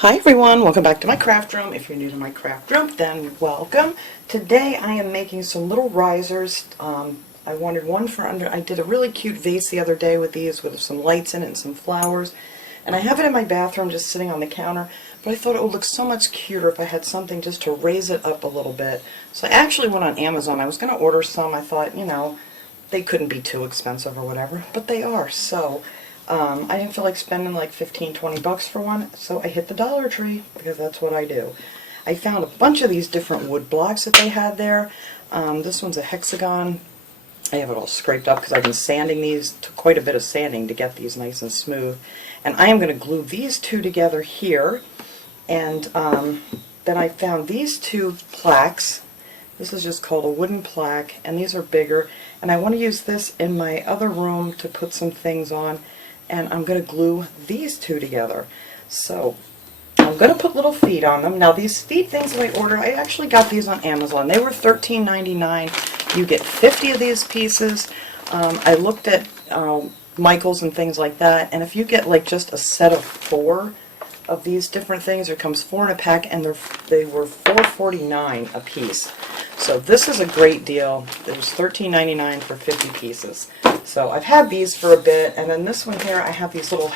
Hi everyone, welcome back to my craft room. If you're new to my craft room, then welcome. Today I am making some little risers. I wanted one for under, I did a really cute vase the other day with these with some lights in it and some flowers. And I have it in my bathroom just sitting on the counter, but I thought it would look so much cuter if I had something just to raise it up a little bit. So I actually went on Amazon. I was going to order some. I thought, you know, they couldn't be too expensive or whatever, but they are. So I didn't feel like spending like 15-20 bucks for one, so I hit the Dollar Tree because that's what I do. I found a bunch of these different wood blocks that they had there. This one's a hexagon. I have it all scraped up because I've been sanding these. Took quite a bit of sanding to get these nice and smooth. And I am going to glue these two together here. And then I found these two plaques. This is just called a wooden plaque, and these are bigger. And I want to use this in my other room to put some things on. And I'm going to glue these two together. So I'm going to put little feet on them. Now these feet things that I ordered, I actually got these on Amazon. They were $13.99. You get 50 of these pieces. I looked at Michael's and things like that, and if you get like just a set of 4 of these different things, there comes 4 in a pack, and they were $4.49 a piece. So this is a great deal. There's $13.99 for 50 pieces. So I've had these for a bit, and then this one here, I have these little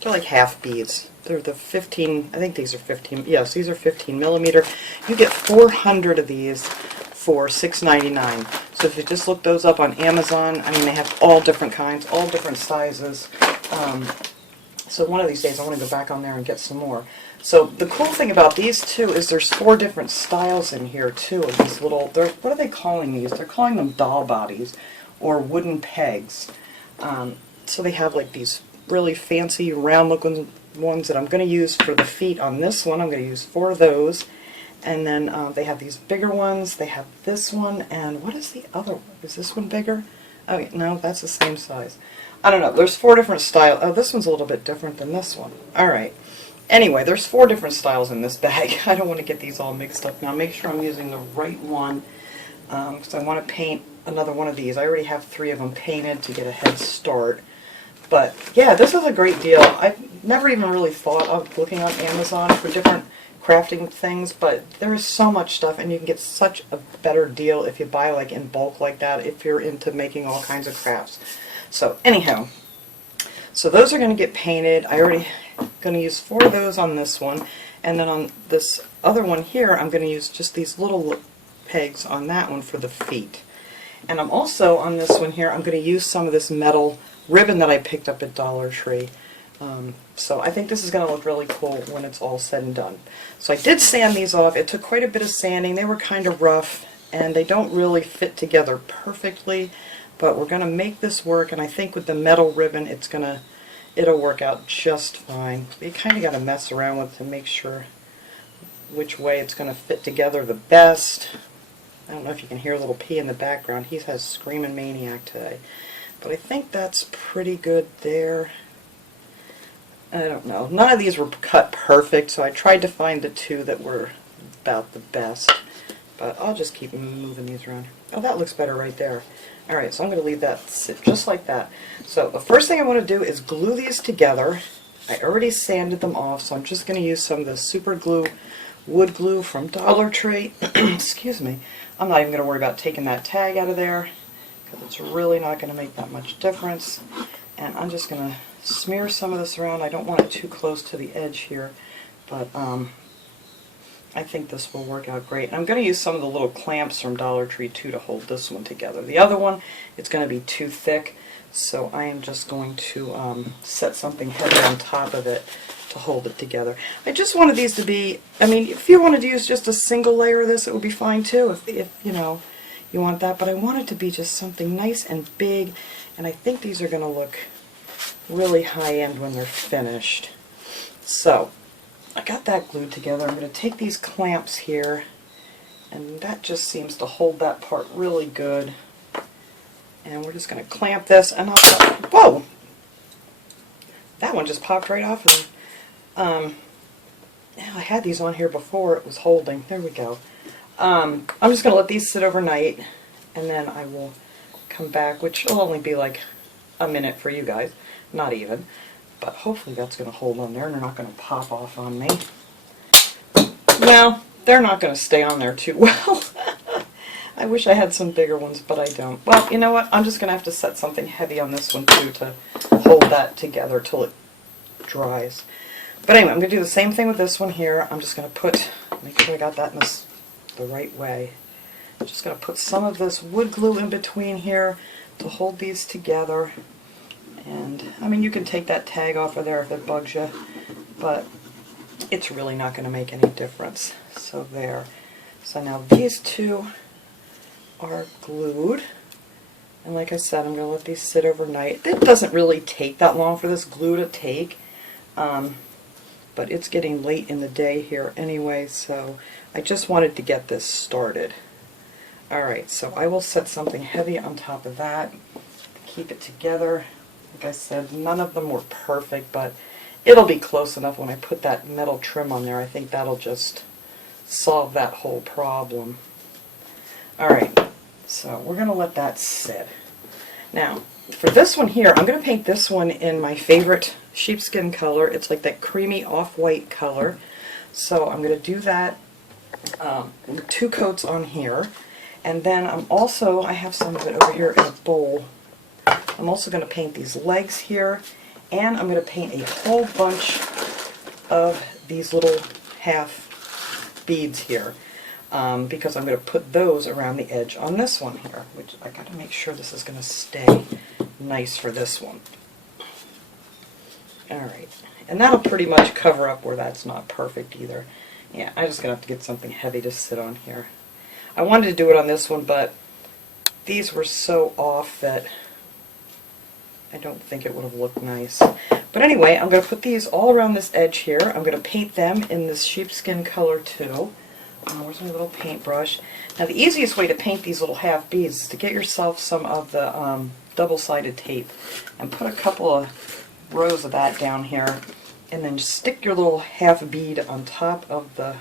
they're like half beads. They're the 15, I think these are 15, yes, these are 15 millimeter. You get 400 of these for $6.99. So if you just look those up on Amazon, I mean, they have all different kinds, all different sizes. So one of these days I want to go back on there and get some more. So the cool thing about these two is there's 4 different styles in here too of these little, what are they calling these? They're calling them doll bodies or wooden pegs. So they have like these really fancy round looking ones that I'm going to use for the feet on this one. I'm going to use 4 of those. And then they have these bigger ones. They have this one, and what is the other one? Is this one bigger? Oh no, that's the same size. I don't know. There's 4 different styles. Oh, this one's a little bit different than this one. Alright. Anyway, there's 4 different styles in this bag. I don't want to get these all mixed up now. Make sure I'm using the right one because I want to paint another one of these. I already have 3 of them painted to get a head start. But yeah, this is a great deal. I've never even really thought of looking on Amazon for different crafting things, but there is so much stuff, and you can get such a better deal if you buy like in bulk like that if you're into making all kinds of crafts. So anyhow, so those are going to get painted. I already going to use 4 of those on this one, and then on this other one here I'm going to use just these little pegs on that one for the feet. And I'm also on this one here, I'm going to use some of this metal ribbon that I picked up at Dollar Tree. So I think this is going to look really cool when it's all said and done. So I did sand these off. It took quite a bit of sanding. They were kind of rough and they don't really fit together perfectly, but we're going to make this work, and I think with the metal ribbon it'll work out just fine. You kind of got to mess around with it to make sure which way it's going to fit together the best. I don't know if you can hear a little P in the background. He has Screaming Maniac today. But I think that's pretty good there. I don't know. None of these were cut perfect, so I tried to find the 2 that were about the best. But I'll just keep moving these around. Oh, that looks better right there. Alright, so I'm going to leave that sit just like that. So the first thing I want to do is glue these together. I already sanded them off, so I'm just going to use some of the super glue, wood glue from Dollar Tree. Excuse me. I'm not even going to worry about taking that tag out of there, because it's really not going to make that much difference. And I'm just going to smear some of this around. I don't want it too close to the edge here, but I think this will work out great. And I'm going to use some of the little clamps from Dollar Tree too to hold this one together. The other one, it's going to be too thick, so I am just going to set something heavy on top of it to hold it together. I just wanted these to be, I mean, if you wanted to use just a single layer of this, it would be fine too, if you know, you want that, but I want it to be just something nice and big, and I think these are going to look really high-end when they're finished. So I got that glued together. I'm going to take these clamps here, and that just seems to hold that part really good. And we're just going to clamp this, and whoa! That one just popped right off of them. Yeah, I had these on here before it was holding. There we go. I'm just going to let these sit overnight, and then I will come back, which will only be like a minute for you guys, not even. But hopefully that's going to hold on there and they're not going to pop off on me. Well, they're not going to stay on there too well. I wish I had some bigger ones, but I don't. Well, you know what? I'm just going to have to set something heavy on this one too to hold that together till it dries. But anyway, I'm going to do the same thing with this one here. I'm just going to make sure I got that in the right way. I'm just going to put some of this wood glue in between here to hold these together. And, I mean, you can take that tag off of there if it bugs you, but it's really not going to make any difference. So there. So now these two are glued. And like I said, I'm going to let these sit overnight. It doesn't really take that long for this glue to take. But it's getting late in the day here anyway, so I just wanted to get this started. Alright, so I will set something heavy on top of that, keep it together. Like I said, none of them were perfect, but it'll be close enough when I put that metal trim on there. I think that'll just solve that whole problem. Alright, so we're going to let that sit. Now, for this one here, I'm going to paint this one in my favorite sheepskin color. It's like that creamy off-white color. So I'm going to do that with 2 coats on here. And then I have some of it over here in a bowl. I'm also going to paint these legs here. And I'm going to paint a whole bunch of these little half beads here. Because I'm going to put those around the edge on this one here. Which I got to make sure this is going to stay nice for this one. Alright, and that'll pretty much cover up where that's not perfect either. Yeah, I'm just going to have to get something heavy to sit on here. I wanted to do it on this one, but these were so off that I don't think it would have looked nice. But anyway, I'm going to put these all around this edge here. I'm going to paint them in this sheepskin color too. Where's my little paintbrush? Now the easiest way to paint these little half beads is to get yourself some of the double-sided tape and put a couple of rows of that down here, and then just stick your little half bead on top of the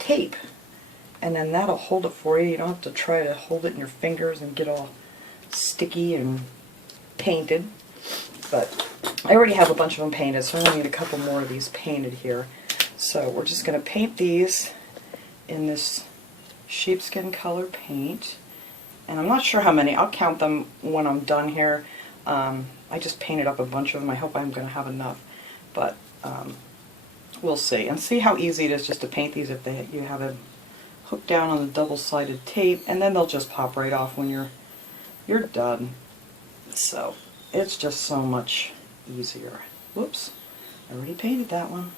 tape, and then that'll hold it for you. You don't have to try to hold it in your fingers and get all sticky and painted. But I already have a bunch of them painted, so I only need a couple more of these painted here. So we're just going to paint these in this sheepskin color paint, and I'm not sure how many. I'll count them when I'm done here. I just painted up a bunch of them. I hope I'm going to have enough, but we'll see. And see how easy it is just to paint these if you have it hooked down on the double-sided tape, and then they'll just pop right off when you're done. So it's just so much easier. Whoops, I already painted that one.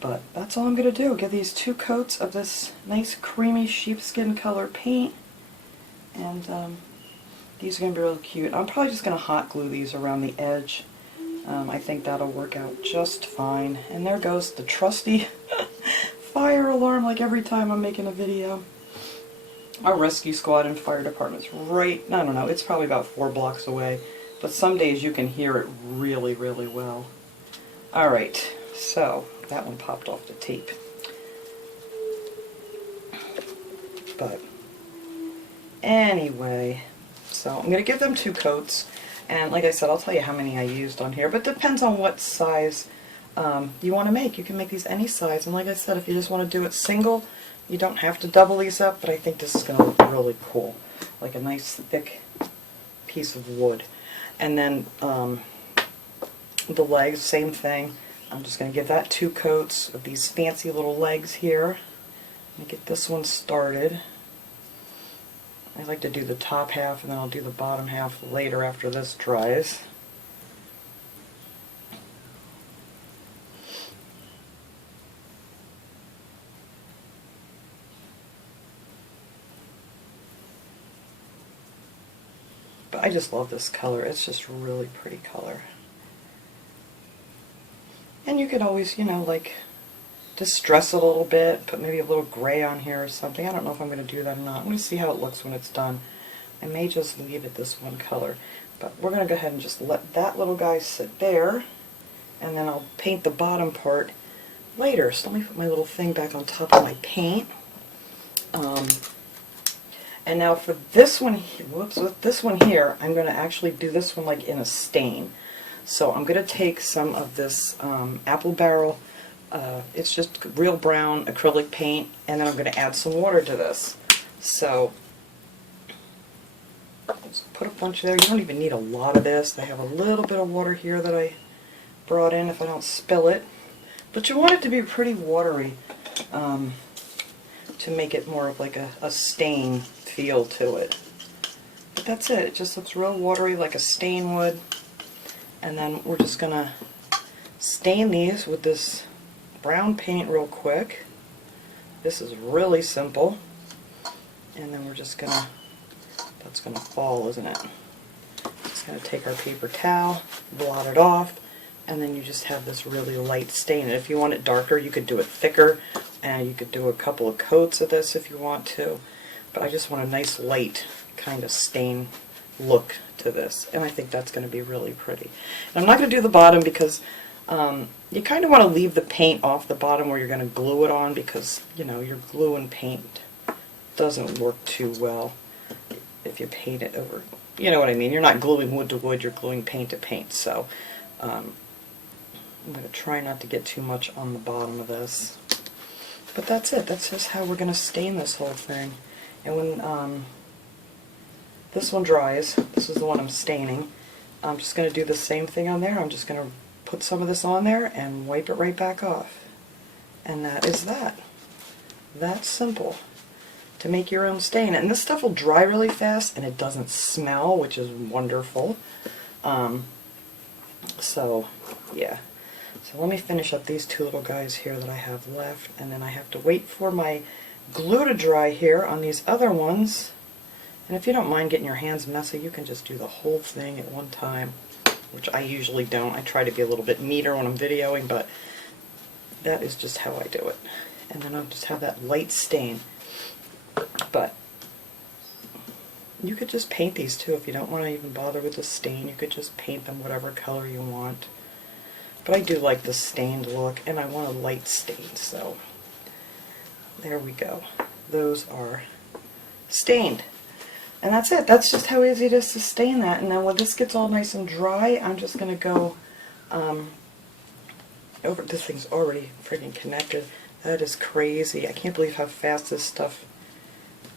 But that's all I'm going to do. Get these 2 coats of this nice creamy sheepskin color paint, and these are going to be really cute. I'm probably just going to hot glue these around the edge. I think that'll work out just fine. And there goes the trusty fire alarm, like every time I'm making a video. Our rescue squad and fire department's right, I don't know, it's probably about 4 blocks away. But some days you can hear it really, really well. Alright, so that one popped off the tape. But anyway, so I'm going to give them 2 coats, and like I said, I'll tell you how many I used on here, but it depends on what size you want to make. You can make these any size, and like I said, if you just want to do it single, you don't have to double these up, but I think this is going to look really cool, like a nice thick piece of wood. And then the legs, same thing. I'm just going to give that 2 coats of these fancy little legs here. Let me get this one started. I like to do the top half, and then I'll do the bottom half later after this dries. But I just love this color. It's just a really pretty color. And you could always, you know, like, distress it a little bit, put maybe a little gray on here or something. I don't know if I'm going to do that or not. I'm going to see how it looks when it's done. I may just leave it this one color. But we're going to go ahead and just let that little guy sit there. And then I'll paint the bottom part later. So let me put my little thing back on top of my paint. And now for this one, whoops, with this one here, I'm going to actually do this one like in a stain. So I'm going to take some of this apple barrel, it's just real brown acrylic paint, and then I'm going to add some water to this. So let's put a bunch there. You don't even need a lot of this. I have a little bit of water here that I brought in if I don't spill it. But you want it to be pretty watery to make it more of like a stain feel to it. But that's it. It just looks real watery like a stain would. And then we're just going to stain these with this brown paint real quick. This is really simple. And then we're just going to, that's going to fall, isn't it? Just going to take our paper towel, blot it off, and then you just have this really light stain. And if you want it darker, you could do it thicker, and you could do a couple of coats of this if you want to. But I just want a nice light kind of stain look to this, and I think that's going to be really pretty. And I'm not going to do the bottom because you kind of want to leave the paint off the bottom where you're going to glue it on, because you know your glue and paint doesn't work too well if you paint it over. You know what I mean? You're not gluing wood to wood, you're gluing paint to paint. So I'm going to try not to get too much on the bottom of this. But that's it. That's just how we're going to stain this whole thing. And when this one dries, this is the one I'm staining, I'm just going to do the same thing on there. I'm just going to put some of this on there and wipe it right back off. And that is that. That's simple. To make your own stain. And this stuff will dry really fast and it doesn't smell, which is wonderful. So, yeah. So let me finish up these two little guys here that I have left, and then I have to wait for my glue to dry here on these other ones. And if you don't mind getting your hands messy, you can just do the whole thing at one time, which I usually don't. I try to be a little bit neater when I'm videoing, but that is just how I do it. And then I'll just have that light stain. But you could just paint these too if you don't want to even bother with the stain. You could just paint them whatever color you want. But I do like the stained look, and I want a light stain, so there we go. Those are stained. And that's it. That's just how easy it is to stain that. And then when this gets all nice and dry, I'm just going to go over. This thing's already freaking connected. That is crazy. I can't believe how fast this stuff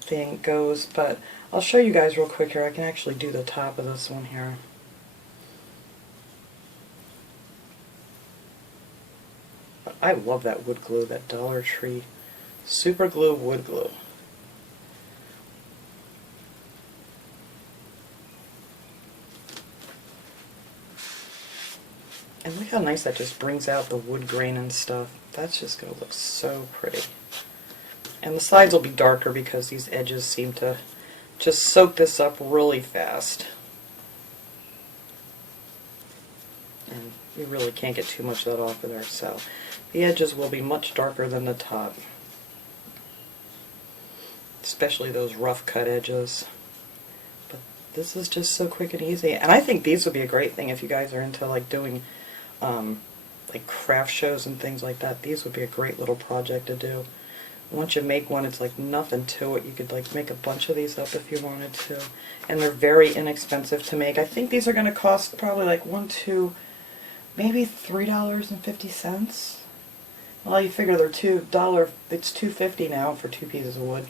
thing goes. But I'll show you guys real quick here. I can actually do the top of this one here. I love that wood glue, that Dollar Tree Super Glue wood glue. And look how nice that just brings out the wood grain and stuff. That's just going to look so pretty. And the sides will be darker because these edges seem to just soak this up really fast. And you really can't get too much of that off of there, so the edges will be much darker than the top. Especially those rough cut edges. But this is just so quick and easy. And I think these would be a great thing if you guys are into like doing like craft shows and things like that. These would be a great little project to do. Once you make one, it's like nothing to it. You could like make a bunch of these up if you wanted to. And they're very inexpensive to make. I think these are going to cost probably like maybe $3.50. Well, you figure they're $2. It's $2.50 now for 2 pieces of wood,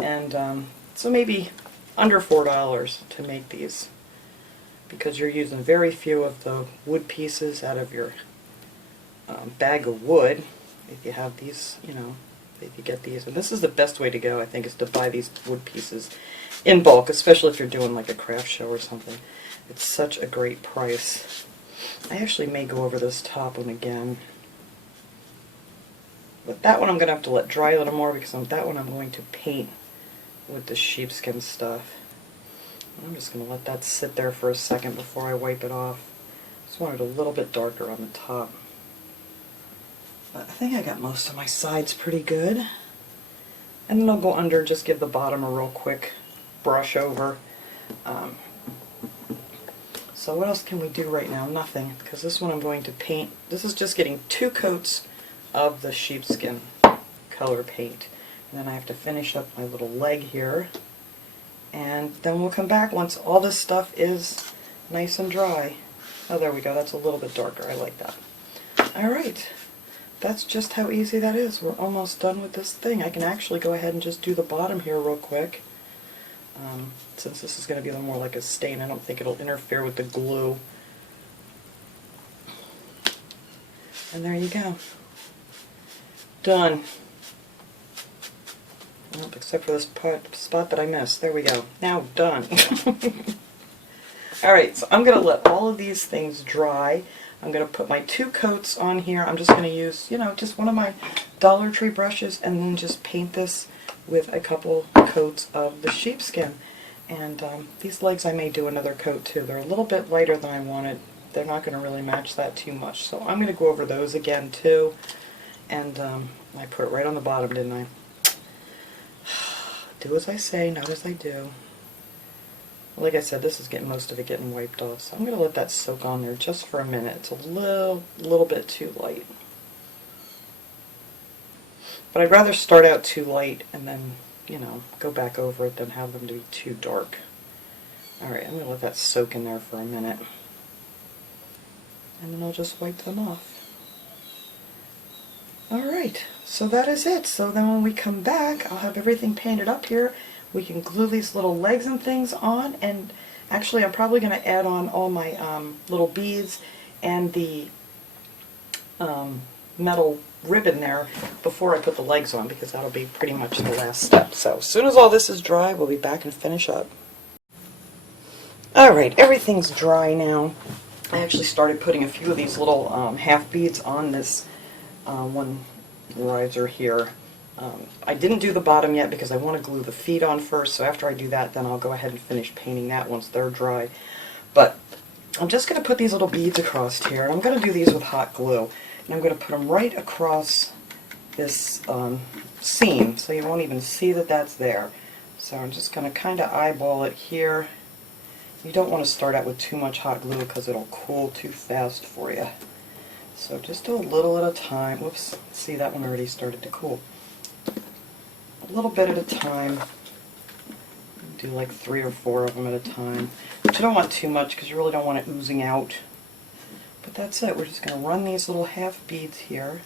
and so maybe under $4 to make these, because you're using very few of the wood pieces out of your bag of wood. If you have these, you know, if you get these, and this is the best way to go, I think, is to buy these wood pieces in bulk, especially if you're doing like a craft show or something. It's such a great price. I actually may go over this top one again. But that one I'm going to have to let dry a little more, because that one I'm going to paint with the sheepskin stuff. I'm just going to let that sit there for a second before I wipe it off. Just want it a little bit darker on the top. But I think I got most of my sides pretty good. And then I'll go under and just give the bottom a real quick brush over. So what else can we do right now? Nothing, because this one I'm going to paint. This is just getting 2 coats of the sheepskin color paint. And then I have to finish up my little leg here. And then we'll come back once all this stuff is nice and dry. Oh, there we go. That's a little bit darker. I like that. All right. That's just how easy that is. We're almost done with this thing. I can actually go ahead and just do the bottom here real quick. Since this is going to be a little more like a stain, I don't think it'll interfere with the glue. And there you go. Done. Well, except for this spot that I missed. There we go. Now done. Alright, so I'm going to let all of these things dry. I'm going to put my 2 coats on here. I'm just going to use, you know, just one of my Dollar Tree brushes and then just paint this with a couple coats of the sheepskin. And these legs I may do another coat too. They're a little bit lighter than I wanted. They're not going to really match that too much. So I'm going to go over those again too. And I put it right on the bottom, didn't I? Do as I say, not as I do. Like I said, this is getting most of it getting wiped off. So I'm going to let that soak on there just for a minute. It's a little bit too light. But I'd rather start out too light and then, you know, go back over it than have them to be too dark. Alright, I'm going to let that soak in there for a minute. And then I'll just wipe them off. Alright, so that is it. So then when we come back, I'll have everything painted up here. We can glue these little legs and things on, and actually I'm probably going to add on all my little beads and the metal ribbon there before I put the legs on, because that'll be pretty much the last step. So as soon as all this is dry, we'll be back and finish up. Alright, everything's dry now. I actually started putting a few of these little half beads on this one riser here. I didn't do the bottom yet because I want to glue the feet on first, so after I do that then I'll go ahead and finish painting that once they're dry. But I'm just going to put these little beads across here, and I'm going to do these with hot glue. And I'm going to put them right across this seam, so you won't even see that that's there. So I'm just going to kind of eyeball it here. You don't want to start out with too much hot glue because it'll cool too fast for you. So just do a little at a time. Whoops, see, that one already started to cool. A little bit at a time. Do like 3 or 4 of them at a time. But you don't want too much because you really don't want it oozing out. But that's it. We're just going to run these little half beads here.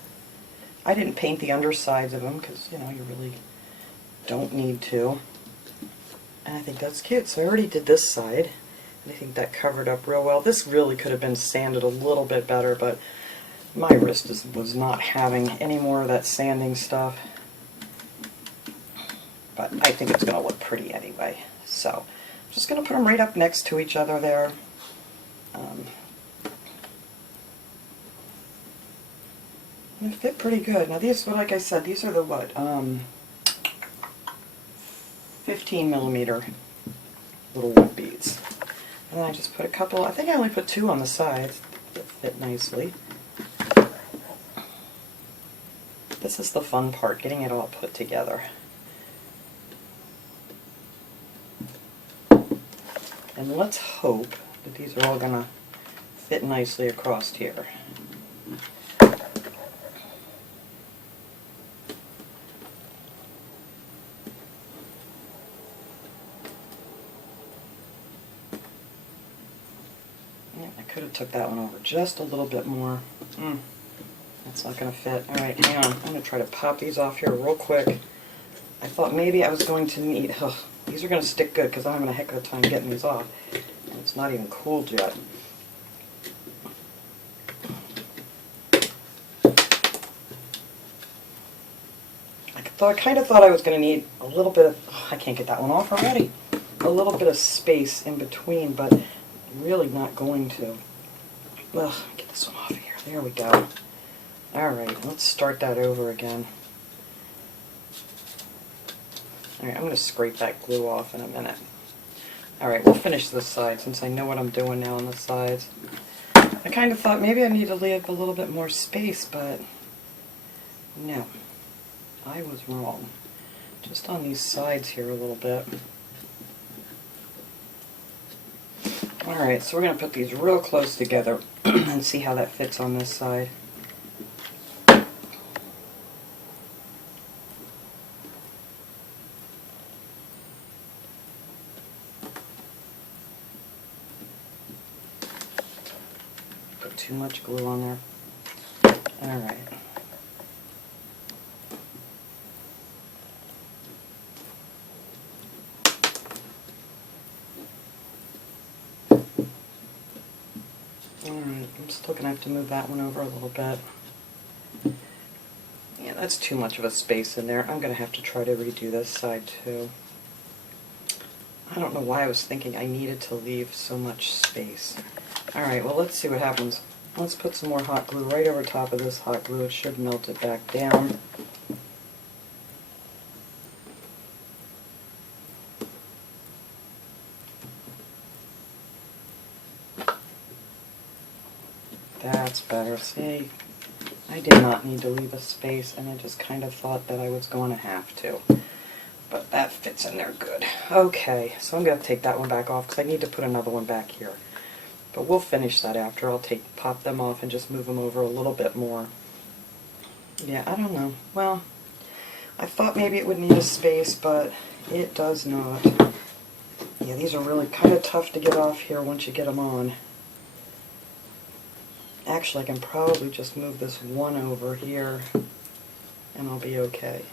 I didn't paint the undersides of them because, you know, you really don't need to. And I think that's cute. So I already did this side. And I think that covered up real well. This really could have been sanded a little bit better, but my wrist was not having any more of that sanding stuff. But I think it's going to look pretty anyway. So I'm just going to put them right up next to each other there. They fit pretty good. Now these, like I said, these are the what? 15 millimeter little wood beads. And then I just put a couple, I think I only put 2 on the sides that fit nicely. This is the fun part, getting it all put together. And let's hope that these are all going to fit nicely across here. I could have took that one over just a little bit more. That's not going to fit. Alright, hang on. I'm going to try to pop these off here real quick. I thought maybe I was going to need... these are going to stick good because I'm having a heck of a time getting these off. And it's not even cooled yet. I kind of thought I was going to need a little bit of... I can't get that one off already. A little bit of space in between, but I'm really not going to. Get this one off here. There we go. Alright, let's start that over again. Alright, I'm going to scrape that glue off in a minute. Alright, we'll finish this side since I know what I'm doing now on the sides. I kind of thought maybe I need to leave a little bit more space, but no. I was wrong. Just on these sides here a little bit. Alright, so we're going to put these real close together and see how that fits on this side. too much glue on there. Alright. Alright, I'm still going to have to move that one over a little bit. Yeah, that's too much of a space in there. I'm going to have to try to redo this side too. I don't know why I was thinking I needed to leave so much space. Alright, well let's see what happens. Let's put some more hot glue right over top of this hot glue. It should melt it back down. That's better. See, I did not need to leave a space, and I just kind of thought that I was going to have to. But that fits in there good. Okay, so I'm going to take that one back off because I need to put another one back here. But we'll finish that after. I'll pop them off and just move them over a little bit more. Yeah, I don't know. Well, I thought maybe it would need a space, but it does not. Yeah, these are really kind of tough to get off here once you get them on. Actually, I can probably just move this one over here and I'll be okay.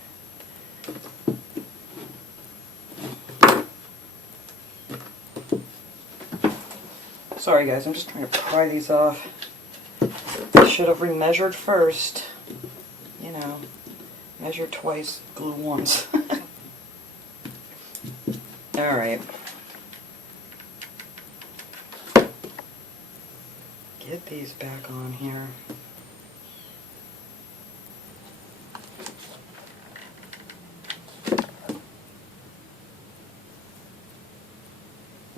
Sorry guys, I'm just trying to pry these off. I should have remeasured first. You know, measure twice, glue once. Alright. Get these back on here.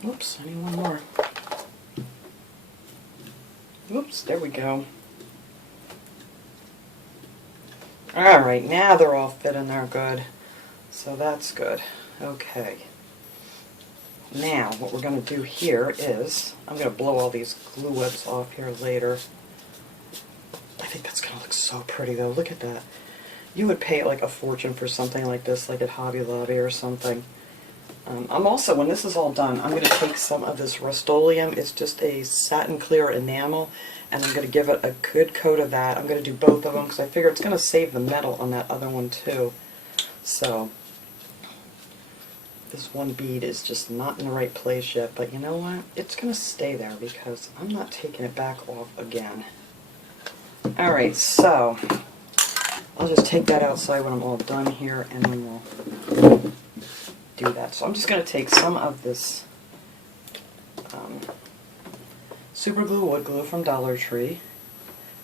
Oops, I need one more. Oops, there we go. Alright, now they're all fit in there good. So that's good. Okay. Now, what we're going to do here is, I'm going to blow all these glue webs off here later. I think that's going to look so pretty though. Look at that. You would pay like a fortune for something like this, like at Hobby Lobby or something. I'm also, when this is all done, I'm going to take some of this Rust-Oleum. It's just a satin clear enamel, and I'm going to give it a good coat of that. I'm going to do both of them because I figure it's going to save the metal on that other one too. So, this one bead is just not in the right place yet, but you know what? It's going to stay there because I'm not taking it back off again. Alright, so I'll just take that outside when I'm all done here, and then we'll do that. So I'm just going to take some of this super glue wood glue from Dollar Tree.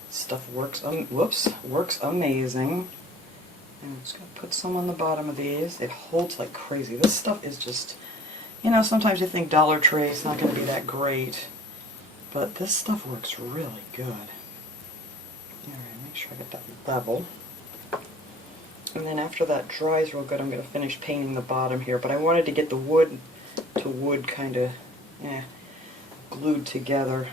Stuff works, works amazing. And I'm just going to put some on the bottom of these. It holds like crazy. This stuff is just, you know, sometimes you think Dollar Tree is not going to be that great, but this stuff works really good. Alright, make sure I get that level. And then after that dries real good, I'm going to finish painting the bottom here. But I wanted to get the wood to wood kind of glued together.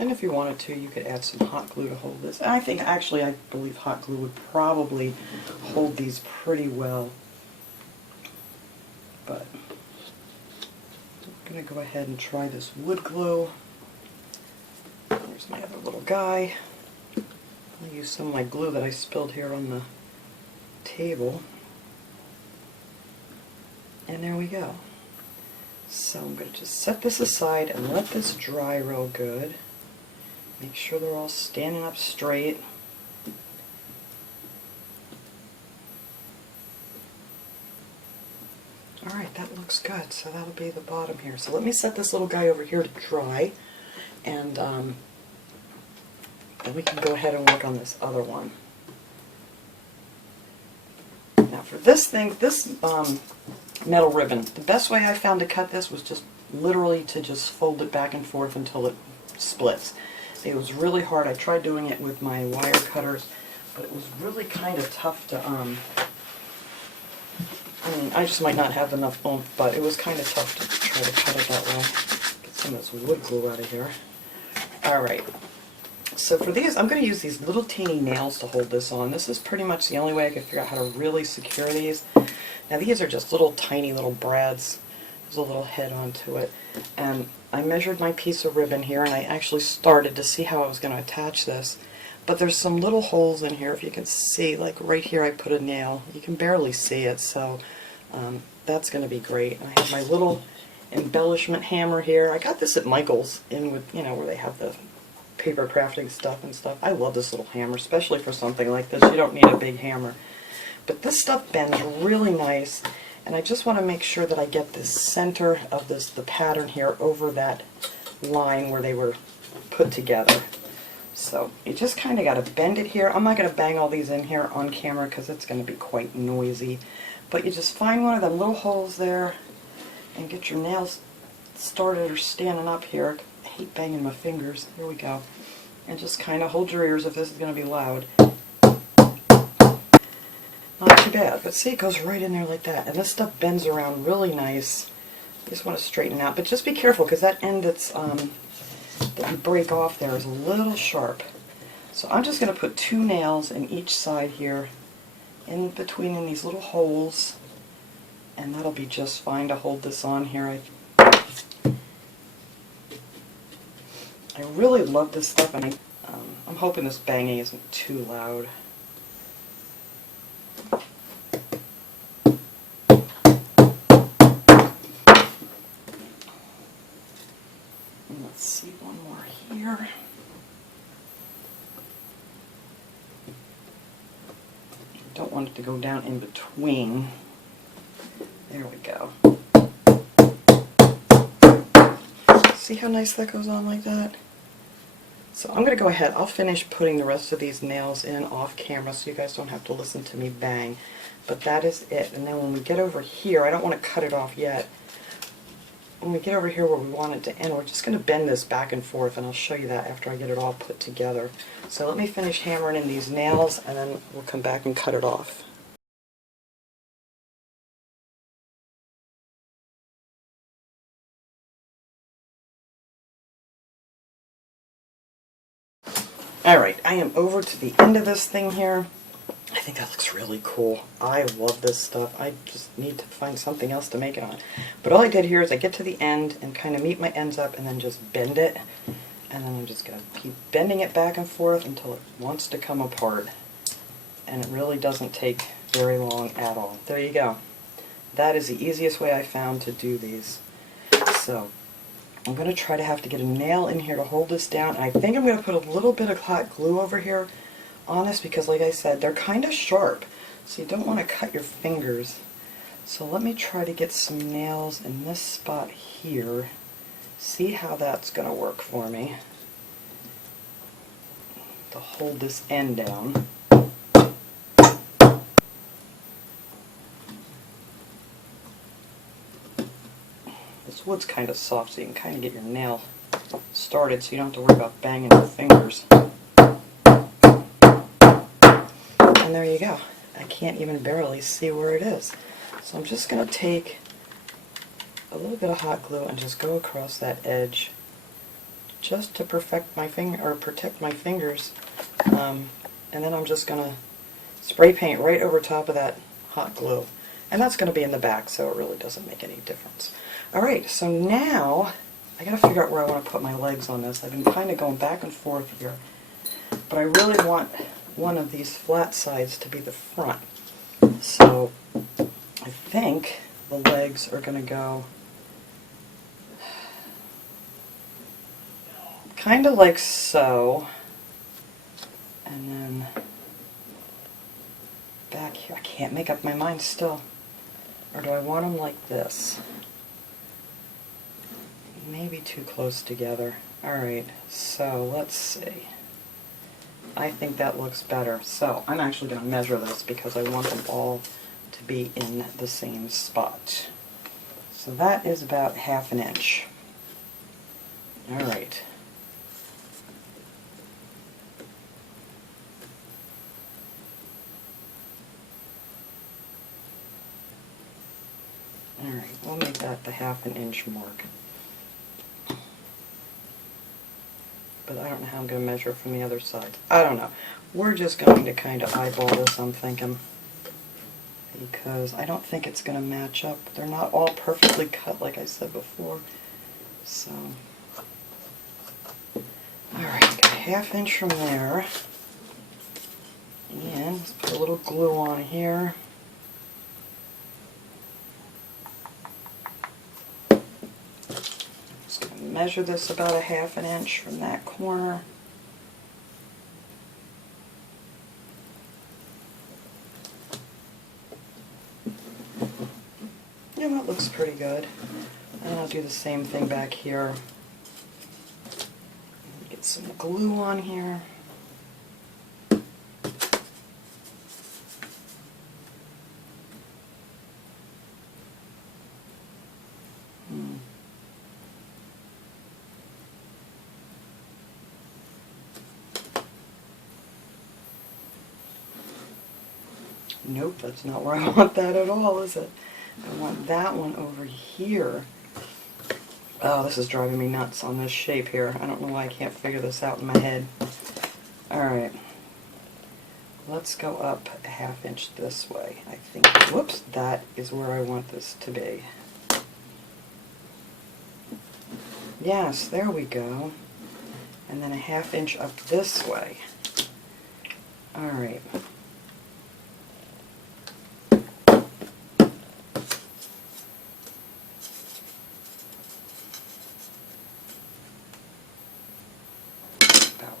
And if you wanted to, you could add some hot glue to hold this. And I think, actually, I believe hot glue would probably hold these pretty well. But I'm going to go ahead and try this wood glue. There's my other little guy. I'll use some of my glue that I spilled here on the table. And there we go. So I'm going to just set this aside and let this dry real good. Make sure they're all standing up straight. Alright, that looks good. So that'll be the bottom here. So let me set this little guy over here to dry, and then we can go ahead and work on this other one. Now for this thing, this metal ribbon, the best way I found to cut this was just literally to just fold it back and forth until it splits. It was really hard. I tried doing it with my wire cutters, but it was really kind of tough to, I mean, I just might not have enough oomph, but it was kind of tough to try to cut it that way. Get some of this wood glue out of here. Alright, so for these, I'm going to use these little teeny nails to hold this on. This is pretty much the only way I could figure out how to really secure these. Now these are just little tiny little brads. There's a little head onto it. And I measured my piece of ribbon here, and I actually started to see how I was going to attach this. But there's some little holes in here, if you can see, like right here I put a nail. You can barely see it, so that's going to be great. And I have my little embellishment hammer here. I got this at Michael's, in with, you know, where they have the paper crafting stuff and stuff. I love this little hammer, especially for something like this. You don't need a big hammer. But this stuff bends really nice, and I just want to make sure that I get the center of the pattern here over that line where they were put together. So you just kind of got to bend it here. I'm not going to bang all these in here on camera because it's going to be quite noisy. But you just find one of them little holes there and get your nails started or standing up here. I hate banging my fingers. Here we go. And just kind of hold your ears if this is going to be loud. Not too bad, but see, it goes right in there like that. And this stuff bends around really nice. You just want to straighten out, but just be careful because that end that you break off there is a little sharp. So I'm just going to put 2 nails in each side here, in between in these little holes, and that'll be just fine to hold this on here. I really love this stuff, and I'm hoping this banging isn't too loud. And let's see, one more here. Don't want it to go down in between. There we go. See how nice that goes on like that? So I'm going to go ahead. I'll finish putting the rest of these nails in off camera so you guys don't have to listen to me bang. But that is it. And then when we get over here, I don't want to cut it off yet. When we get over here where we want it to end, we're just going to bend this back and forth, and I'll show you that after I get it all put together. So let me finish hammering in these nails, and then we'll come back and cut it off. Alright, I am over to the end of this thing here. I think that looks really cool. I love this stuff. I just need to find something else to make it on. But all I did here is I get to the end and kind of meet my ends up and then just bend it. And then I'm just going to keep bending it back and forth until it wants to come apart. And it really doesn't take very long at all. There you go. That is the easiest way I found to do these. So I'm going to try to have to get a nail in here to hold this down. And I think I'm going to put a little bit of hot glue over here on this because, like I said, they're kind of sharp. So you don't want to cut your fingers. So let me try to get some nails in this spot here. See how that's going to work for me to hold this end down. This wood's kind of soft, so you can kind of get your nail started so you don't have to worry about banging your fingers. And there you go. I can't even barely see where it is. So I'm just going to take a little bit of hot glue and just go across that edge just to perfect my finger, or protect my fingers. And then I'm just going to spray paint right over top of that hot glue. And that's going to be in the back, so it really doesn't make any difference. Alright, so now I gotta figure out where I want to put my legs on this. I've been kind of going back and forth here, but I really want one of these flat sides to be the front. So I think the legs are going to go kind of like so, and then back here. I can't make up my mind still. Or do I want them like this? Maybe too close together. Alright, so let's see. I think that looks better. So I'm actually going to measure this because I want them all to be in the same spot. So that is about 1/2 inch. Alright. Alright, we'll make that the 1/2 inch mark. But I don't know how I'm going to measure it from the other side. I don't know. We're just going to kind of eyeball this, I'm thinking. because I don't think it's going to match up. They're not all perfectly cut like I said before. So, alright, got a ½ inch from there. And let's put a little glue on here. Just going to measure this about a ½ inch from that corner. Yeah, that looks pretty good. And I'll do the same thing back here. Get some glue on here. Nope, that's not where I want that at all, is it? I want that one over here. Oh, this is driving me nuts on this shape here. I don't know why I can't figure this out in my head. Alright. Let's go up a ½ inch this way. I think, whoops, that is where I want this to be. Yes, there we go. And then a ½ inch up this way. Alright.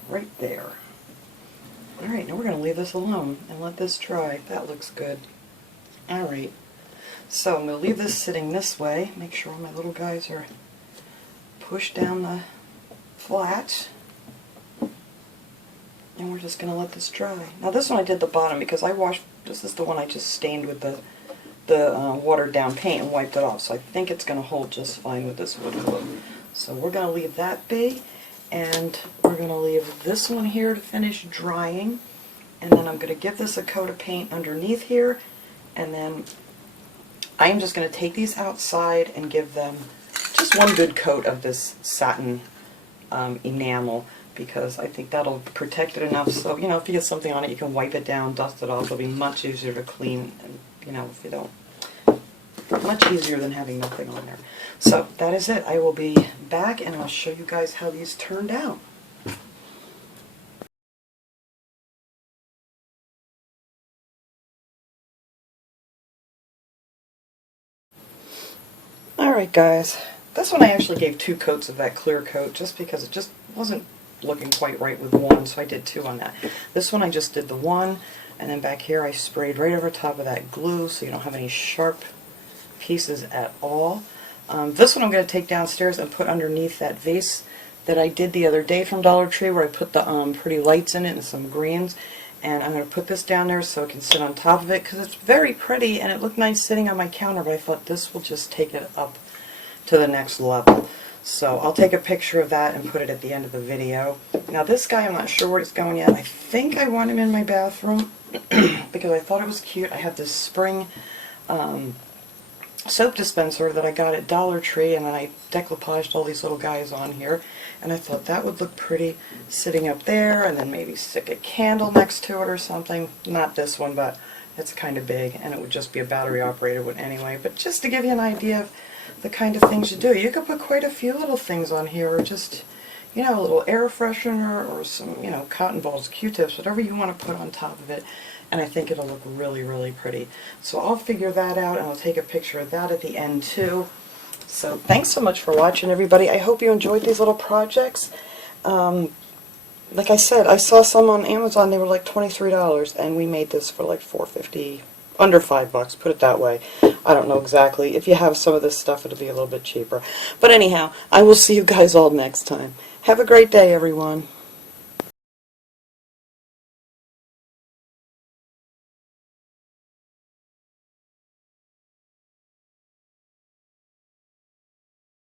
Right there. Alright, now we're going to leave this alone and let this dry. That looks good. Alright, so I'm going to leave this sitting this way. Make sure all my little guys are pushed down the flat. And we're just going to let this dry. Now this one I did the bottom because I washed, this is the one I just stained with the watered down paint and wiped it off. So I think it's going to hold just fine with this wood glue. So we're going to leave that be. And we're going to leave this one here to finish drying. And then I'm going to give this a coat of paint underneath here. And then I'm just going to take these outside and give them just one good coat of this satin enamel, because I think that'll protect it enough so, you know, if you get something on it, you can wipe it down, dust it off. It'll be much easier to clean, and, you know, if you don't. Much easier than having nothing on there. So that is it. I will be back and I'll show you guys how these turned out. Alright guys, this one I actually gave 2 coats of that clear coat just because it just wasn't looking quite right with one, so I did 2 on that. This one I just did the 1, and then back here I sprayed right over top of that glue so you don't have any sharp pieces at all. This one I'm going to take downstairs and put underneath that vase that I did the other day from Dollar Tree, where I put the pretty lights in it and some greens. And I'm going to put this down there so it can sit on top of it, because it's very pretty and it looked nice sitting on my counter, but I thought this will just take it up to the next level. So I'll take a picture of that and put it at the end of the video. Now this guy, I'm not sure where he's going yet. I think I want him in my bathroom because I thought it was cute. I have this spring soap dispenser that I got at Dollar Tree, and then I decoupaged all these little guys on here, and I thought that would look pretty sitting up there, and then maybe stick a candle next to it or something. Not this one, but it's kind of big, and it would just be a battery operated one anyway. But just to give you an idea of the kind of things you do, you could put quite a few little things on here, or just, you know, a little air freshener, or some, you know, cotton balls, Q-tips, whatever you want to put on top of it. And I think it'll look really, really pretty. So I'll figure that out, and I'll take a picture of that at the end too. So thanks so much for watching, everybody. I hope you enjoyed these little projects. Like I said, I saw some on Amazon. They were like $23, and we made this for like $4.50, under $5, put it that way. I don't know exactly. If you have some of this stuff, it'll be a little bit cheaper. But anyhow, I will see you guys all next time. Have a great day, everyone.